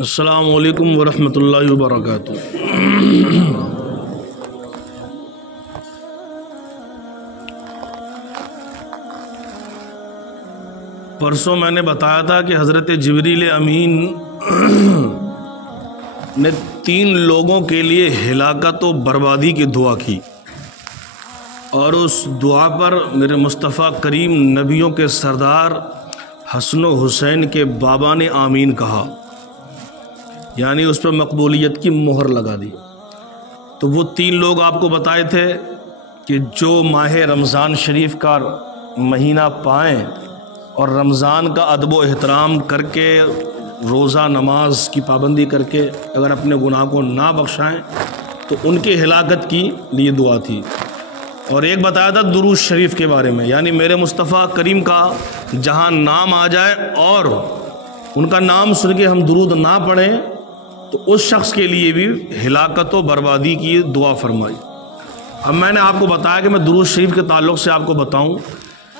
السلام علیکم ورحمۃ اللہ وبرکاتہ۔ پرسوں میں نے بتایا تھا کہ حضرت جبریل امین نے 3 لوگوں کے لیے ہلاکت و بربادی کی دعا کی، اور اس دعا پر میرے مصطفیٰ کریم نبیوں کے سردار حسن و حسین کے بابا نے آمین کہا، یعنی اس پر مقبولیت کی مہر لگا دی۔ تو وہ 3 لوگ آپ کو بتائے تھے کہ جو ماہ رمضان شریف کا مہینہ پائیں اور رمضان کا ادب و احترام کر کے روزہ نماز کی پابندی کر کے اگر اپنے گناہ کو نہ بخشائیں تو ان کے ہلاکت کی لیے دعا تھی۔ اور ایک بتایا تھا درود شریف کے بارے میں، یعنی میرے مصطفیٰ کریم کا جہاں نام آ جائے اور ان کا نام سن کے ہم درود نہ پڑھیں تو اس شخص کے لیے بھی ہلاکت و بربادی کی دعا فرمائی۔ اب میں نے آپ کو بتایا کہ میں درود شریف کے تعلق سے آپ کو بتاؤں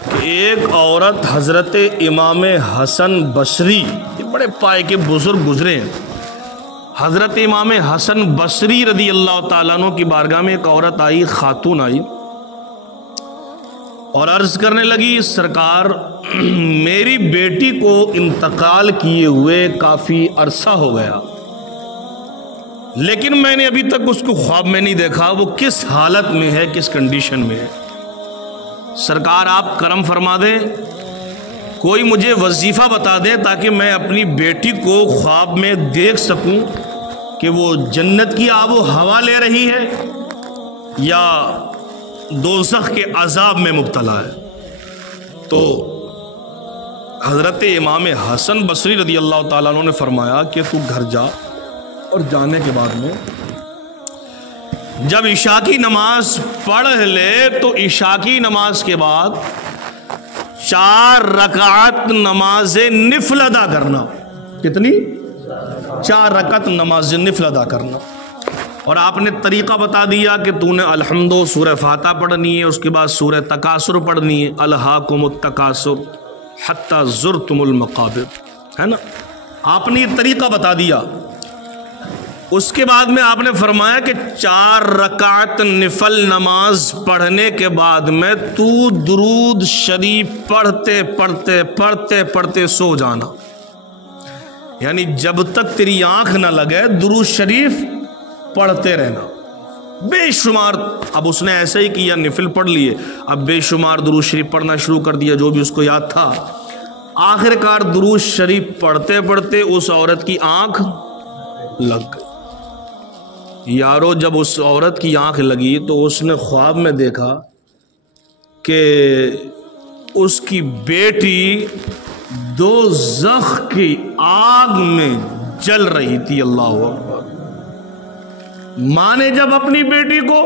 کہ ایک عورت حضرت امام حسن بصری، یہ بڑے پائے کے بزرگ گزرے ہیں، حضرت امام حسن بصری رضی اللہ تعالیٰ عنہ کی بارگاہ میں ایک عورت آئی، خاتون آئی اور عرض کرنے لگی، سرکار میری بیٹی کو انتقال کیے ہوئے کافی عرصہ ہو گیا، لیکن میں نے ابھی تک اس کو خواب میں نہیں دیکھا، وہ کس حالت میں ہے، کس کنڈیشن میں ہے، سرکار آپ کرم فرما دیں، کوئی مجھے وظیفہ بتا دیں تاکہ میں اپنی بیٹی کو خواب میں دیکھ سکوں کہ وہ جنت کی آب و ہوا لے رہی ہے یا دوزخ کے عذاب میں مبتلا ہے۔ تو حضرت امام حسن بصری رضی اللہ تعالیٰ عنہ نے فرمایا کہ تو گھر جا، اور جانے کے بعد میں جب عشاء کی نماز پڑھ لے تو عشاء کی نماز کے بعد 4 رکعت نماز نفل ادا کرنا۔ کتنی؟ 4 رکعت نماز نفل ادا کرنا۔ اور آپ نے طریقہ بتا دیا کہ تو نے الحمد سورہ فاتحہ پڑھنی ہے، اس کے بعد سورہ تکاثر پڑھنی ہے، الہاکم التکاثر حتی زرتم المقابر، ہے نا، آپ نے یہ طریقہ بتا دیا۔ اس کے بعد میں آپ نے فرمایا کہ 4 رکعت نفل نماز پڑھنے کے بعد میں تو درود شریف پڑھتے پڑھتے پڑھتے پڑھتے سو جانا، یعنی جب تک تیری آنکھ نہ لگے درود شریف پڑھتے رہنا۔ بے شمار، اب اس نے ایسا ہی کیا، نفل پڑھ لیے، اب بے شمار درود شریف پڑھنا شروع کر دیا جو بھی اس کو یاد تھا۔ آخر کار درود شریف پڑھتے پڑھتے اس عورت کی آنکھ لگ گئی۔ یارو جب اس عورت کی آنکھ لگی تو اس نے خواب میں دیکھا کہ اس کی بیٹی دوزخ کی آگ میں جل رہی تھی۔ اللہ اکبر! ماں نے جب اپنی بیٹی کو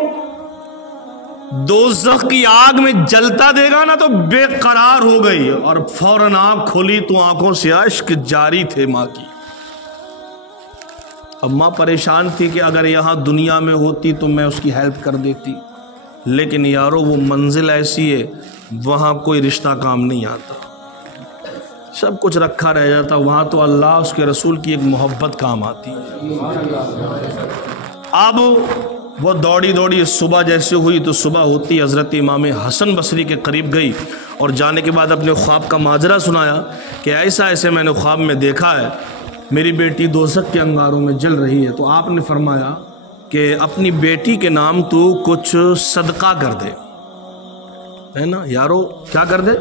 دوزخ کی آگ میں جلتا دیکھا نا تو بے قرار ہو گئی، اور فوراً آنکھ کھولی تو آنکھوں سے اشک جاری تھے ماں کی۔ اب ماں پریشان تھی کہ اگر یہاں دنیا میں ہوتی تو میں اس کی ہیلپ کر دیتی، لیکن یارو وہ منزل ایسی ہے وہاں کوئی رشتہ کام نہیں آتا، سب کچھ رکھا رہ جاتا، وہاں تو اللہ اس کے رسول کی ایک محبت کام آتی ہے۔ اب وہ دوڑی دوڑی صبح جیسے ہوئی تو صبح ہوتی حضرت امام حسن بصری کے قریب گئی، اور جانے کے بعد اپنے خواب کا ماجرا سنایا کہ ایسا ایسے میں نے خواب میں دیکھا ہے، میری بیٹی دوزخ کے انگاروں میں جل رہی ہے۔ تو آپ نے فرمایا کہ اپنی بیٹی کے نام تو کچھ صدقہ کر دے، ہے نا یارو، کیا کر دے؟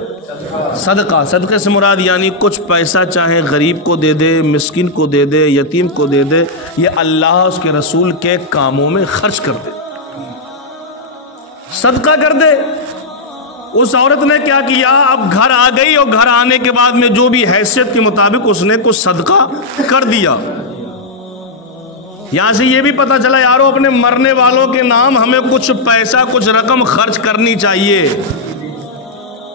صدقہ۔ صدقے سے مراد یعنی کچھ پیسہ چاہے غریب کو دے دے، مسکین کو دے دے، یتیم کو دے دے، یہ اللہ اس کے رسول کے کاموں میں خرچ کر دے، صدقہ کر دے۔ اس عورت نے کیا کیا، اب گھر آ گئی، اور گھر آنے کے بعد میں جو بھی حیثیت کے مطابق اس نے کچھ صدقہ کر دیا۔ یہاں سے یہ بھی پتہ چلا یارو اپنے مرنے والوں کے نام ہمیں کچھ پیسہ کچھ رقم خرچ کرنی چاہیے۔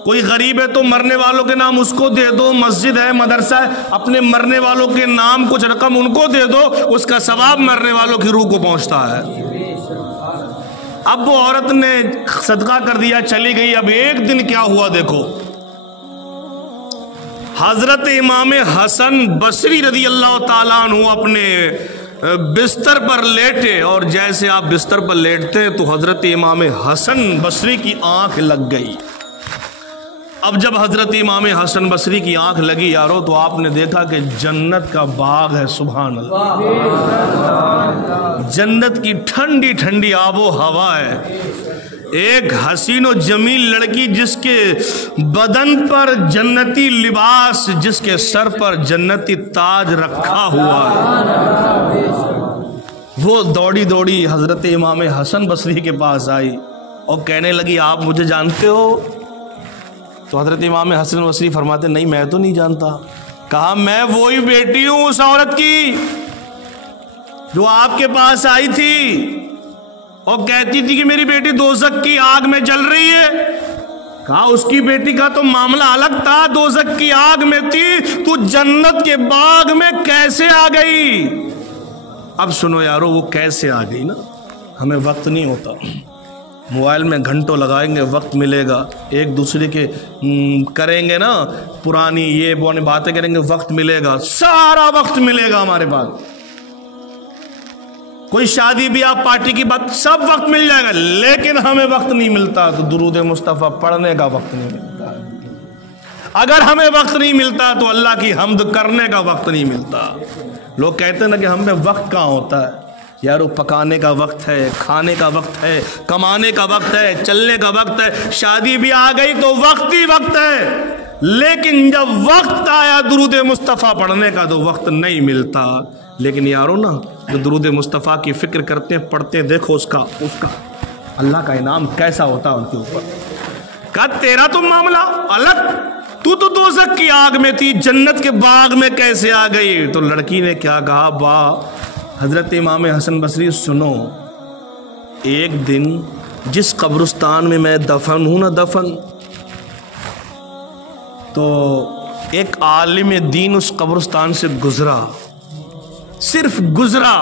کوئی غریب ہے تو مرنے والوں کے نام اس کو دے دو، مسجد ہے، مدرسہ ہے، اپنے مرنے والوں کے نام کچھ رقم ان کو دے دو، اس کا ثواب مرنے والوں کی روح کو پہنچتا ہے۔ اب وہ عورت نے صدقہ کر دیا، چلی گئی۔ اب ایک دن کیا ہوا دیکھو، حضرت امام حسن بصری رضی اللہ تعالیٰ عنہ اپنے بستر پر لیٹے، اور جیسے آپ بستر پر لیٹتے ہیں تو حضرت امام حسن بصری کی آنکھ لگ گئی۔ اب جب حضرت امام حسن بصری کی آنکھ لگی یارو تو آپ نے دیکھا کہ جنت کا باغ ہے، سبحان اللہ، جنت کی ٹھنڈی ٹھنڈی آب و ہوا ہے، ایک حسین و جمیل لڑکی جس کے بدن پر جنتی لباس، جس کے سر پر جنتی تاج رکھا ہوا ہے، وہ دوڑی دوڑی حضرت امام حسن بصری کے پاس آئی اور کہنے لگی آپ مجھے جانتے ہو؟ تو حضرت امام حسن بصری فرماتے نہیں میں تو نہیں جانتا۔ کہا میں وہی بیٹی ہوں اس عورت کی جو آپ کے پاس آئی تھی اور کہتی تھی کہ میری بیٹی دوزخ کی آگ میں جل رہی ہے۔ کہا اس کی بیٹی کا تو معاملہ الگ تھا، دوزخ کی آگ میں تھی، تو جنت کے باغ میں کیسے آ گئی؟ اب سنو یارو، وہ کیسے آ گئی نا، ہمیں وقت نہیں ہوتا، موبائل میں گھنٹوں لگائیں گے وقت ملے گا، ایک دوسرے کے کریں گے نا پرانی یہ بونے باتیں کریں گے وقت ملے گا، سارا وقت ملے گا ہمارے پاس، کوئی شادی بیاہ پارٹی کی بات سب وقت مل جائے گا، لیکن ہمیں وقت نہیں ملتا تو درود مصطفیٰ پڑھنے کا وقت نہیں ملتا، اگر ہمیں وقت نہیں ملتا تو اللہ کی حمد کرنے کا وقت نہیں ملتا۔ لوگ کہتے ہیں نا کہ ہم میں وقت کہاں ہوتا ہے، یارو پکانے کا وقت ہے، کھانے کا وقت ہے، کمانے کا وقت ہے، چلنے کا وقت ہے، شادی بھی آ گئی تو وقت ہی وقت ہے، لیکن جب وقت آیا درود مصطفیٰ پڑھنے کا تو وقت نہیں ملتا۔ لیکن یارو نا جو درود مصطفیٰ کی فکر کرتے ہیں، پڑھتے دیکھو اس کا اللہ کا انعام کیسا ہوتا ہے ان کے اوپر۔ کہا تیرا تو معاملہ الگ، تو دوزخ کی آگ میں تھی، جنت کے باغ میں کیسے آ گئی؟ تو لڑکی نے کیا کہا، با حضرت امام حسن بصری سنو، ایک دن جس قبرستان میں دفن ہوں نا دفن، تو ایک عالم دین اس قبرستان سے گزرا، صرف گزرا،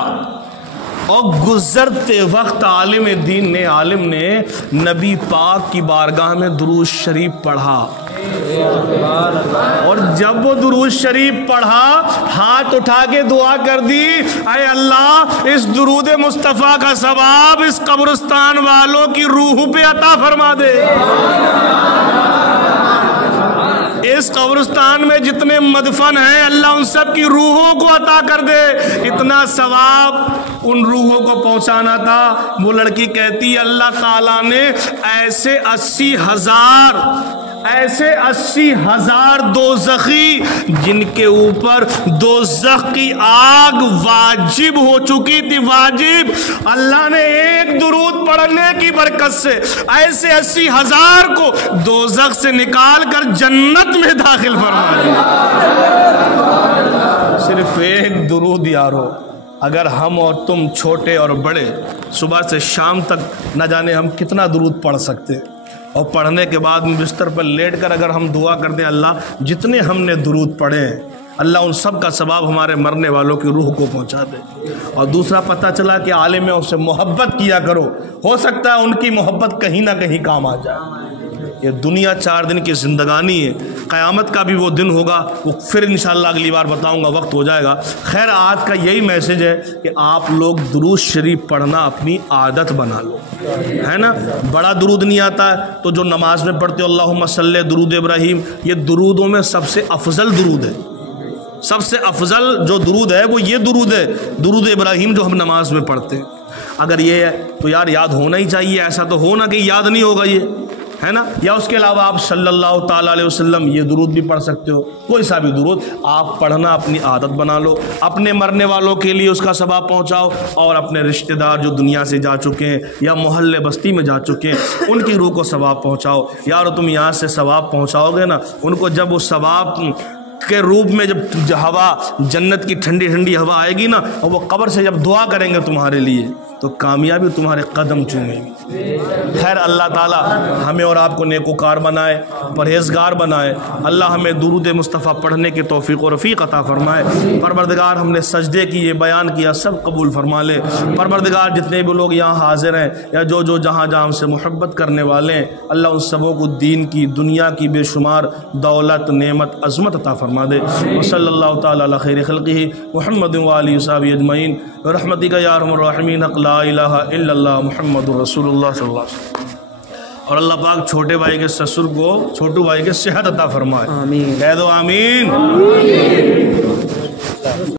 اور گزرتے وقت عالم دین نے نبی پاک کی بارگاہ میں درود شریف پڑھا، اور جب وہ درود شریف پڑھا ہاتھ اٹھا کے دعا کر دی، اے اللہ اس درود مصطفیٰ کا ثواب اس قبرستان والوں کی روح پہ عطا فرما دے، اس قبرستان میں جتنے مدفن ہیں اللہ ان سب کی روحوں کو عطا کر دے، اتنا ثواب ان روحوں کو پہنچانا تھا۔ وہ لڑکی کہتی اللہ تعالیٰ نے ایسے 80,000 دوزخی جن کے اوپر دوزخ کی آگ واجب ہو چکی تھی، واجب، اللہ نے ایک درود پڑھنے کی برکت سے ایسے 80,000 کو دوزخ سے نکال کر جنت میں داخل فرما دیا۔ صرف ایک درود یارو، اگر ہم اور تم چھوٹے اور بڑے صبح سے شام تک نہ جانے ہم کتنا درود پڑھ سکتے، اور پڑھنے کے بعد بستر پر لیٹ کر اگر ہم دعا کر دیں اللہ جتنے ہم نے درود پڑھے ہیں اللہ ان سب کا ثواب ہمارے مرنے والوں کی روح کو پہنچا دے۔ اور دوسرا پتہ چلا کہ عالم اس سے محبت کیا کرو، ہو سکتا ہے ان کی محبت کہیں نہ کہیں کام آ جائے۔ یہ دنیا 4 دن کی زندگانی ہے، قیامت کا بھی وہ دن ہوگا، وہ پھر انشاءاللہ اگلی بار بتاؤں گا، وقت ہو جائے گا۔ خیر آج کا یہی میسج ہے کہ آپ لوگ درود شریف پڑھنا اپنی عادت بنا لو، ہے نا۔ بڑا درود نہیں آتا ہے تو جو نماز میں پڑھتے ہو اللہم صلی درود ابراہیم، یہ درودوں میں سب سے افضل درود ہے، سب سے افضل جو درود ہے وہ یہ درود ہے، درود ابراہیم جو ہم نماز میں پڑھتے ہیں۔ اگر یہ ہے تو یار یاد ہونا ہی چاہیے، ایسا تو ہونا کہ یاد نہیں ہوگا یہ، ہے نا۔ یا اس کے علاوہ آپ صلی اللہ تعالیٰ علیہ وسلم یہ درود بھی پڑھ سکتے ہو، کوئی سا بھی درود آپ پڑھنا اپنی عادت بنا لو، اپنے مرنے والوں کے لیے اس کا ثواب پہنچاؤ، اور اپنے رشتہ دار جو دنیا سے جا چکے ہیں یا محلے بستی میں جا چکے ہیں ان کی روح کو ثواب پہنچاؤ۔ یار تم یہاں سے ثواب پہنچاؤ گے نا ان کو، جب وہ ثواب کے روپ میں جب ہوا جنت کی ٹھنڈی ٹھنڈی ہوا آئے گی نا، اور وہ قبر سے جب دعا کریں گے تمہارے لیے تو کامیابی تمہارے قدم چومے گی۔ خیر اللہ تعالیٰ ہمیں اور آپ کو نیکوکار بنائے، پرہیزگار بنائے، اللہ ہمیں درود مصطفیٰ پڑھنے کی توفیق و رفیق عطا فرمائے۔ پروردگار ہم نے سجدے کی یہ بیان کیا سب قبول فرما لے۔ پروردگار جتنے بھی لوگ یہاں حاضر ہیں یا جو جہاں ہم سے محبت کرنے والے ہیں، اللہ ان سبوں کو دین کی دنیا کی بے شمار دولت نعمت عظمت عطا فرمائے۔ فرما دے. وصلی اللہ تعالی علی خیر خلقہ محمد و آلہ وصحبہ اجمعین برحمتک یا ارحم الراحمین. لا الہ الا اللہ محمد رسول اللہ صلی اللہ علیہ وسلم. اور اللہ پاک چھوٹے بھائی کے سسر کو چھوٹو بھائی کے صحت عطا فرمائے. آمین. کہہ دو آمین.